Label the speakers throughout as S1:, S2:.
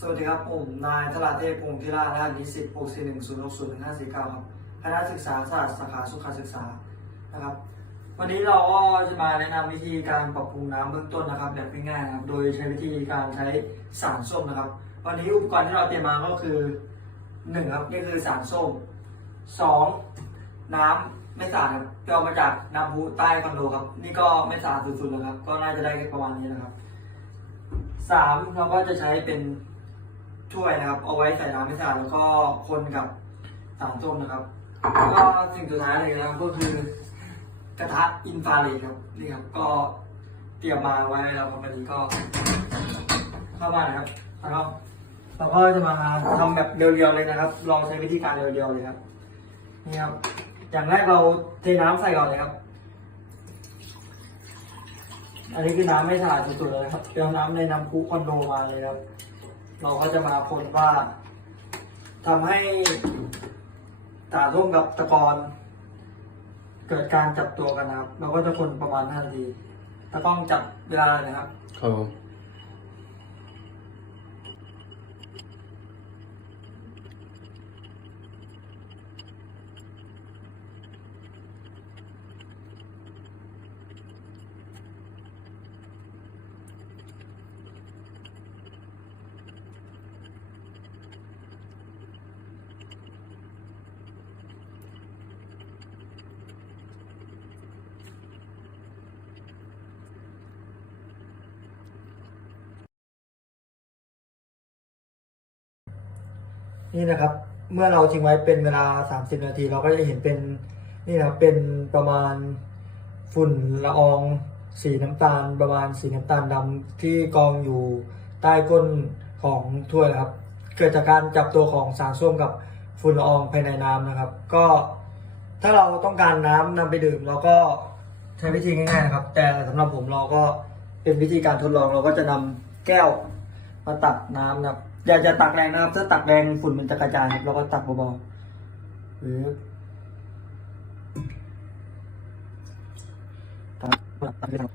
S1: สวัสดีครับผม นายธราเทพพงศ์ธิราชรหัสนิสิต6 4 1 0 6 0 1 5 4 9ครับคณะศึกษาศาสตร์สาขาสุขศึกษานะครับ วันนี้เราก็จะมาแนะนำวิธีการปรับปรุงน้ำเบื้องต้นนะครับแบบง่ายๆนะครับโดยใช้วิธีการใช้สารส้มนะครับ วันนี้อุปกรณ์ที่เราเตรียมมาก็คือหนึ่งครับนี่คือสารส้มสองน้ำไม่สะอาดครับเอามาจากน้ำพุใต้คอนโดครับ นี่ก็ไม่สะอาดสุดๆแล้วครับ ก็น่าจะได้แค่ประมาณนี้นะครับสามเราก็จะใช้เป็น ถ้วยนะครับ เอาไว้ใส่น้ำไม่สะอาดแล้วก็คนกับสารส้มนะครับแล้วก็สิ่งสุดท้ายเลยนะครับก็คือกระทะอินฟราเรดครับนี่ครับก็เตรียมมาไว้แล้วครับวันนี้ก็เข้ามานะครับแล้วก็เราก็จะมาทำแบบเรียวๆเลยนะครับ ลองใช้วิธีการเรียวๆเลยครับ นี่ครับ อย่างแรกเราเทน้ำใส่ก่อนเลยครับ อันนี้คือน้ำไม่สะอาดสุดๆเลยครับเตรียมน้ำในน้ำพุคอนโดมาเลยครับ เราก็จะมาคนว่าทำให้ตาร่วมกับตะกอนเกิดการจับตัวกันนะครับ เราก็จะคนประมาณ5นาทีตะกล้องจับเวลาเลยนะครับ
S2: ครับผม
S1: นี่นะครับ เมื่อเราทิ้งไว้เป็นเวลา 30 นาที เราก็จะเห็นเป็นนี่นะครับเป็นประมาณฝุ่นละอองสีน้ำตาล ประมาณสีน้ำตาลดำที่กองอยู่ใต้ก้นของถ้วยนะครับ เกิดจากการจับตัวของสารส้วมกับฝุ่นละอองภายในน้ำนะครับ ก็ถ้าเราต้องการน้ำนำไปดื่มเราก็ใช้วิธีง่ายๆนะครับ แต่สำหรับผมเราก็เป็นวิธีการทดลองเราก็จะนำแก้วมาตักน้ำนะครับ อย่าจะตักแรงนะครับ ถ้าตักแรงฝุ่นมันจะกระจายครับเราก็ตักเบาๆหรือตักตักเลยครับ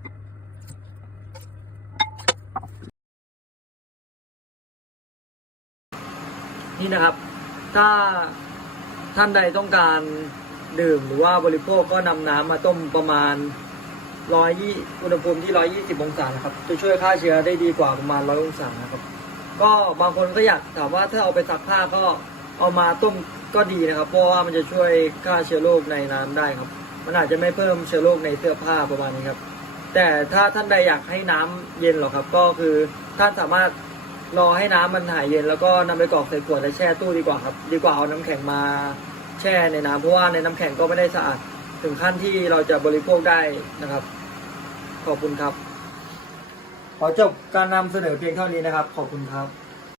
S1: นี่นะครับ ถ้าท่านใดต้องการดื่มหรือว่าบริโภคก็นำน้ำมาต้มประมาณร้อยยี่อุณหภูมิที่ร้อยยี่สิบองศานะครับ จะช่วยฆ่าเชื้อได้ดีกว่าประมาณร้อยองศานะครับ ก็บางคนก็อยากถามว่าถ้าเอาไปซักผ้าก็เอามาต้มก็ดีนะครับ เพราะว่ามันจะช่วยฆ่าเชื้อโรคในน้ำได้ครับ มันอาจจะไม่เพิ่มเชื้อโรคในเสื้อผ้าประมาณนี้ครับ แต่ถ้าท่านใดอยากให้น้ำเย็นหรอกครับ ก็คือท่านสามารถรอให้น้ำมันหายเย็นแล้วก็นำไปกรอกใส่ขวดและแช่ตู้ดีกว่าครับ ดีกว่าเอาน้ำแข็งมาแช่ในน้ำเพราะว่าในน้ำแข็งก็ไม่ได้สะอาดถึงขั้นที่เราจะบริโภคได้นะครับ ขอบคุณครับ ขอจบการนำเสนอเพียงเท่านี้นะครับ ขอบคุณครับ